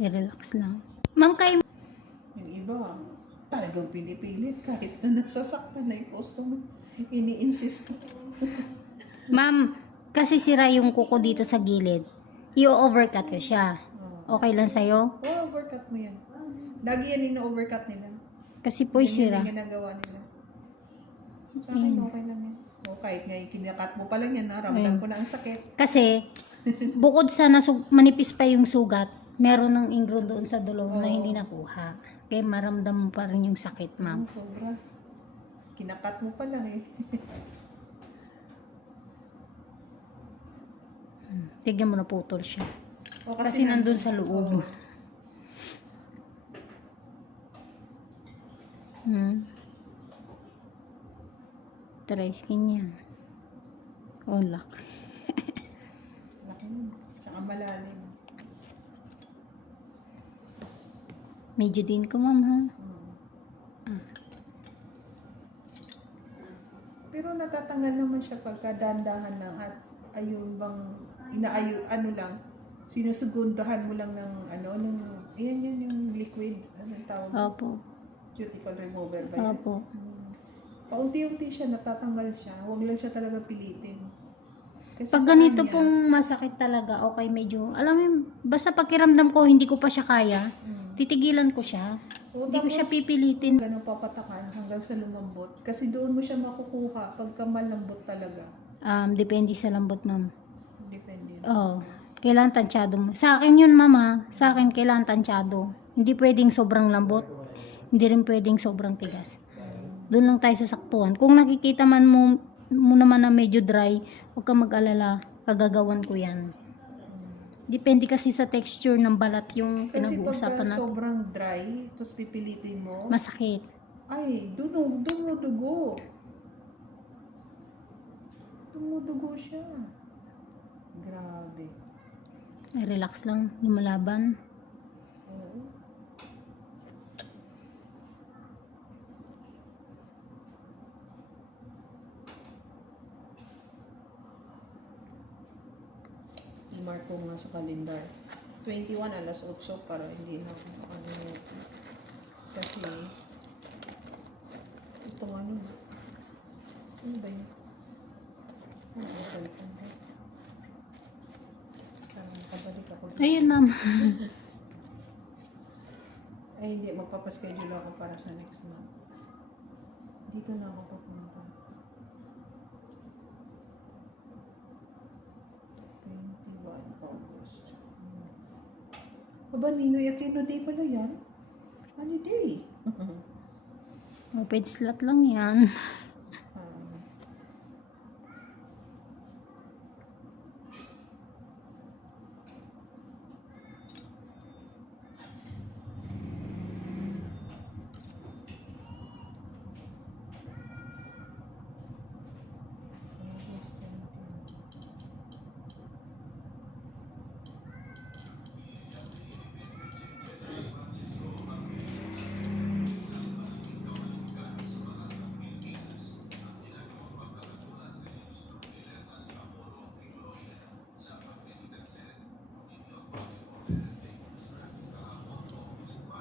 I-relax lang. Ma'am, kayo Yung iba, talagang pinipilit kahit na nasasaktan na yung customer. Ini-insist ko. Ma'am, kasi sira yung kuko dito sa gilid. I-overcut ko siya. Oh. Okay lang sa'yo? Oh, overcut mo yan. Lagi yan ina-overcut nila. Kasi po Ganyan sira. yung ginagawa nila. Sa akin, okay lang yan. O, kahit nga yung kinakat mo pa lang yan, naramdam ko na ang sakit. Kasi, bukod sa nasug- manipis pa yung sugat, meron ng ingro doon sa dulo na hindi nakuha. Kaya maramdam mo pa rin yung sakit, ma'am. Ang sobra. Kinakat mo pa lang eh. Tignan mo na putol siya. O, Kasi nandun sa loob. Oo. Hmm. Dry skin niya. Oh, lock. Laki nun. Tsaka malalim. Medyo din ko, ma'am, ha? Pero natatanggal naman siya pagka dandahan lang at ayun bang inaayo ano lang sinusugundahan mo lang ng ano ng ayan yun yung liquid anong tawag Opo. cuticle remover ba? Opo. Mm. Paunti-unti siya natatanggal siya huwag lang siya talaga pilitin kasi Pag ganito kanya- pong masakit talaga, okay, medyo, alam mo, yun, basta pakiramdam ko, hindi ko pa siya kaya, Mm. titigilan ko siya. O, Hindi ko siya pipilitin. ganun papatakan hanggang sa lumambot kasi doon mo siya makukuha pagka malambot talaga Um, depende sa lambot, ma'am. depende Oo. Kailangan tansyado mo. Sa akin yun, mama. Sa akin, kailangan tansyado. Hindi pwedeng sobrang lambot. Hindi rin pwedeng sobrang tigas. Doon lang tayo sa saktuhan. Kung nakikita man mo, mo naman na medyo dry, huwag ka mag-alala. Kagagawan ko yan. Depende kasi sa texture ng balat yung Kasi pinag-uusapan natin. sobrang dry, tapos pipilitin mo, Masakit. ay, dunog, dumudugo. Dumudugo siya. Grabe. Ay, relax lang. Lumalaban. Oo. I-mark ko nga sa kalendar. 21 alas 8 para hindi na ako makalimutan. Kasi, itong ano, ano ba yun? Ano. Ayun, ma'am. Ay, hindi. Magpapaschedule ako para sa next month. Dito na ako pupunta. 21 August. Aba, Ninoy Aquino Day pala yan? Holiday. Open slot lang yan. Ah. August 20.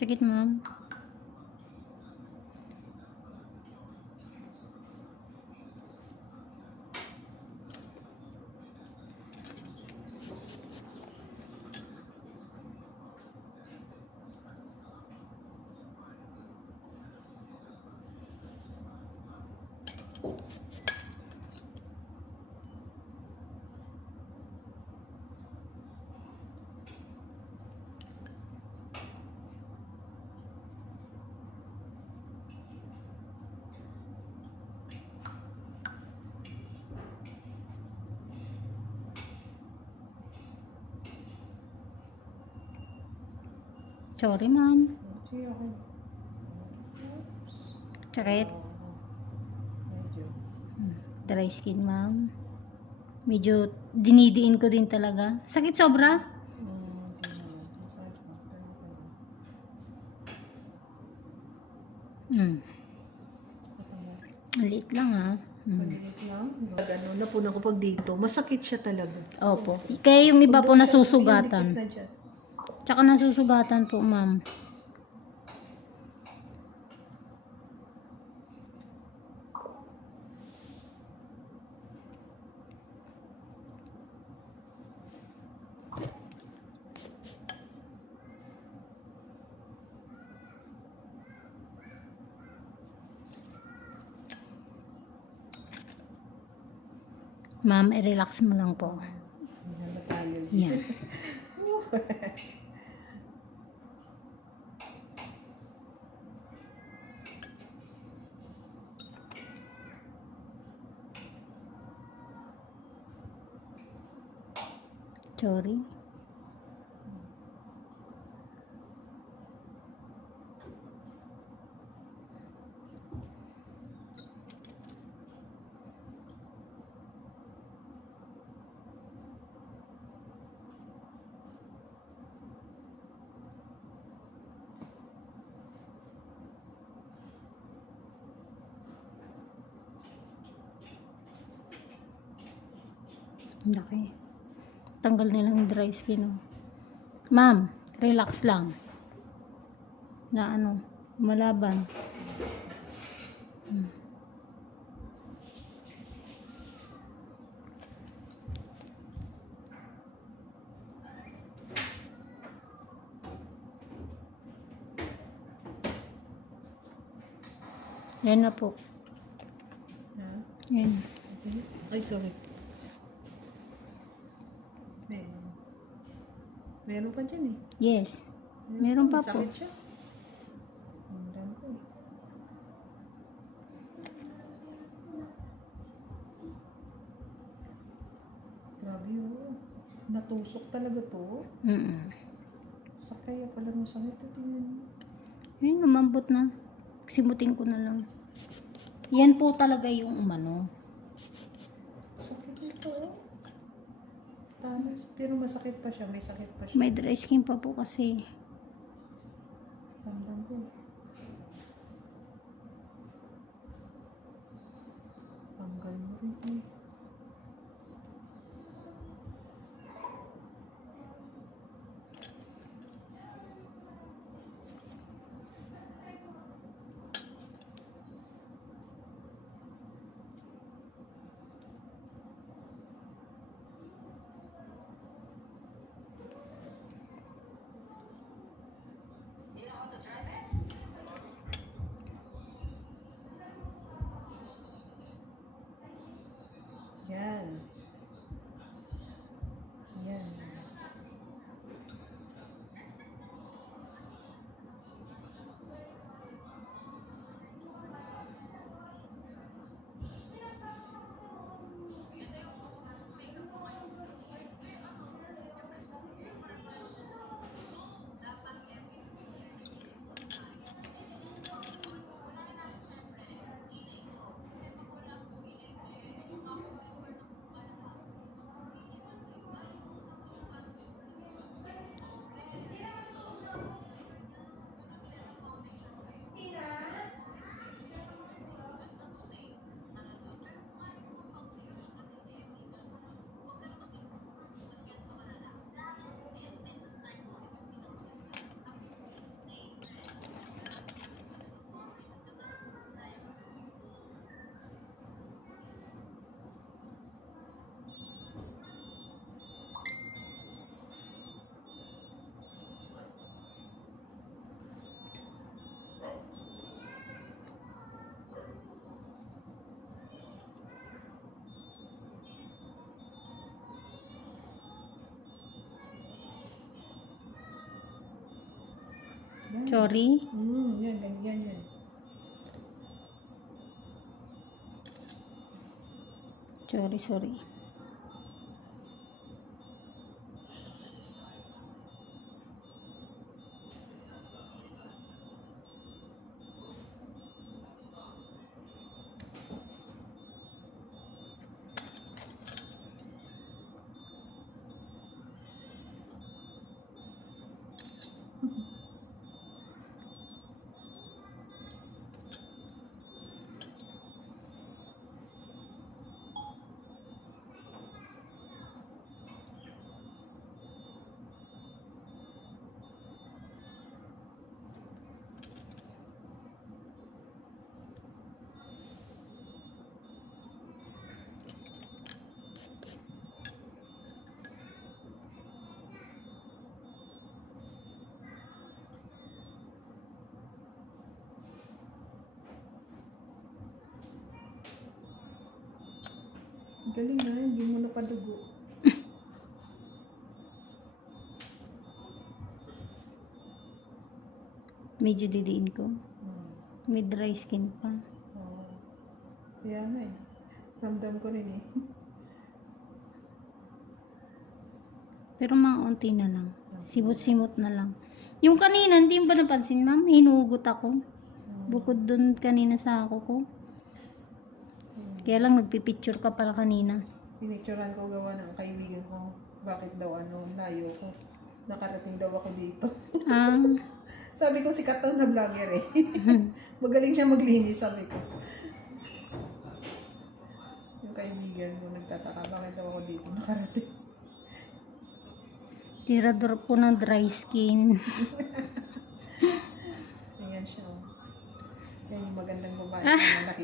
Check it, ma'am. Sorry, ma'am. Medyo. Hmm. Dry skin, ma'am. Medyo dinidiin ko din talaga. Sakit sobra? Hmm, hindi naman. Massage mo. Hmm. Patanggal. Ang liit lang, ha? Hmm. Maliit lang. Pag ano, napunan ko pag dito, masakit siya talaga. Opo. Kaya yung iba po siya, yung nasusugatan. dikit na dyan. Tsaka nasusugatan po, ma'am. Ma'am, i-relax mo lang po. Yan na tayo. Yan. Tanggal nilang dry skin. Oh. Ma'am, relax lang. Na ano, malaban. Hmm. Yan na po. Yan. Ay, sorry. Meron. Meron pa dyan eh. Yes. Meron pa po. Masakit siya. Eh. Grabe oh. Natusok talaga to. Mm Sa kaya pala masakit. Tingnan mo. Ayun, lumambot na. Simutin ko na lang. Yan po talaga yung umano. Sakit nito oh. Tanas. Pero masakit pa siya. May sakit pa siya. May dry skin pa po kasi. Ramdam ko. Tanggal mo rin eh. Yan. Sorry. Mm, yan, ganyan, yan. Sorry, sorry. Galing na, hindi mo napadugo. Medyo didiin ko. Hmm. May dry skin pa. Oo. Kaya nga eh. Ramdam ko rin eh. Pero mga unti na lang. Simot-simot na lang. Yung kanina, hindi mo ba napansin, ma'am? Hinugot ako. Bukod dun kanina sa ako ko. Kaya lang nagpipicture ka pala kanina. Pinicturean ko gawa ng kaibigan ko. Bakit daw ano, layo ko. Nakarating daw ako dito. Ah, Sabi ko, sikat daw na vlogger eh. Magaling siya maglinis, sabi ko. Yung kaibigan ko nagtataka, bakit daw ako dito nakarating. tirador po ng dry skin. Ayan siya. oh. Yan yung magandang babae na nakikita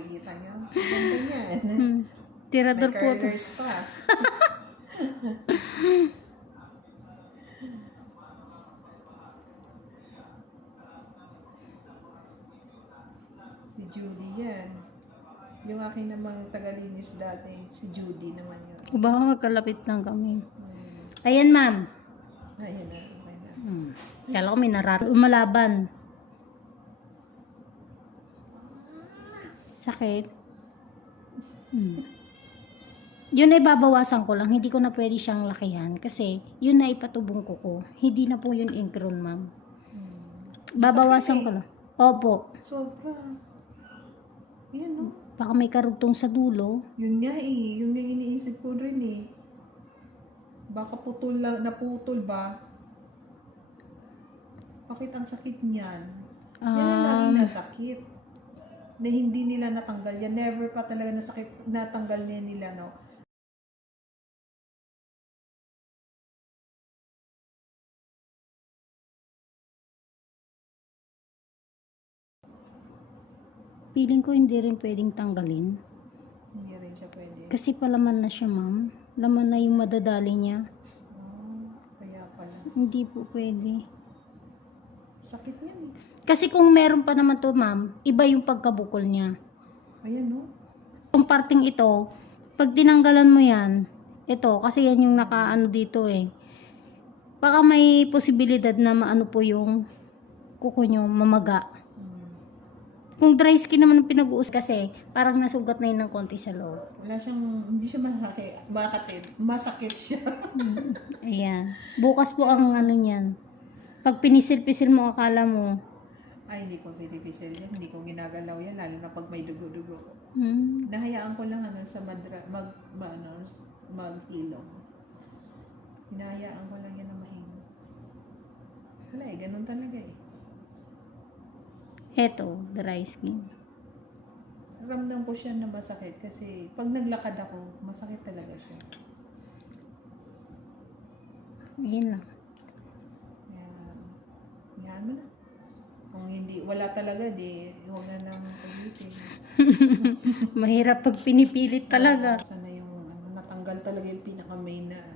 niya. Hmm. Tirador po to. curlers pa. si Judy yan. Yung akin namang tagalinis dati, si Judy naman yun. Baka magkalapit lang kami. Hmm. Ayan, ma'am. Ayun na, okay na. Hmm. Kala ko may narar... Umalaban. Sakit. Hmm. Yun ay babawasan ko lang. Hindi ko na pwede siyang lakihan. Kasi yun na ipatubong ko ko. Hindi na po yun ingrown, ma'am. Hmm. Babawasan ko lang. Opo. Sobra. Yan no. Baka may karugtong sa dulo. Yun nga eh. Yun yung iniisip ko rin eh. Baka putol lang, naputol ba? Bakit ang sakit niyan? Yan ang lagi Um, nasakit. Na hindi nila natanggal yan. Never pa talaga nasakit, natanggal niya nila, no? feeling ko hindi rin pwedeng tanggalin. Hindi rin siya pwede. Kasi palaman na siya, ma'am. Laman na yung madadali niya. Oh, kaya pala. Hindi po pwede. Sakit yan eh. Kasi kung meron pa naman to, ma'am, iba yung pagkabukol niya. Ayan no. Yung parting ito, pag tinanggalan mo yan, ito, kasi yan yung nakaano dito eh. Baka may posibilidad na maano po yung kuko nyo, mamaga. Kung dry skin naman ang pinag-uus kasi parang nasugat na yun ng konti sa loob. Wala siyang, hindi siya masakit. Makatid. Masakit siya. Ayan. Bukas po ang ano niyan. Pag pinisil-pisil mo, akala mo, Ay, hindi ko pinipisil yan. Hindi ko ginagalaw yan. Lalo na pag may dugo-dugo. hmm, Nahayaan ko lang hanggang sa madra, mag, ma, ano, maghilom. Hinahayaan ko lang yan na mahilom. Wala eh, ganun talaga eh. eto, dry skin. Ramdam ko siya na masakit kasi pag naglakad ako, masakit talaga siya. Ayan lang. Kaya, yan mo na. Kung hindi, wala talaga, di, huwag na ulitin. Mahirap pag pinipilit talaga. Sana yung, ano, natanggal talaga yung pinaka-main na, ano.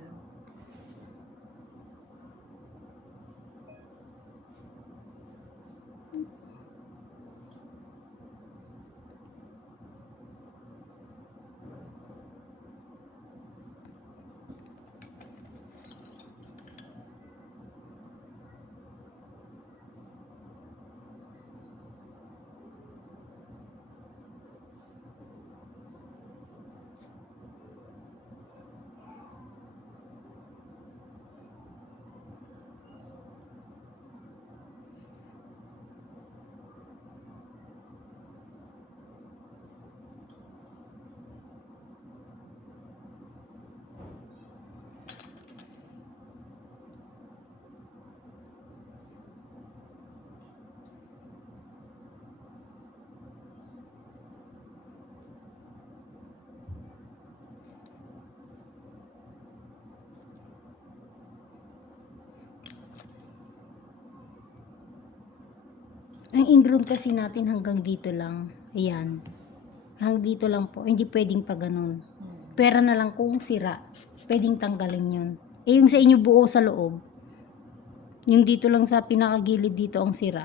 Ang ingrown kasi natin hanggang dito lang. Ayan. Hanggang dito lang po. Hindi pwedeng pa ganun. Pera na lang kung sira. Pwedeng tanggalin yun. Eh yung sa inyo buo sa loob. Yung dito lang sa pinakagilid dito ang sira.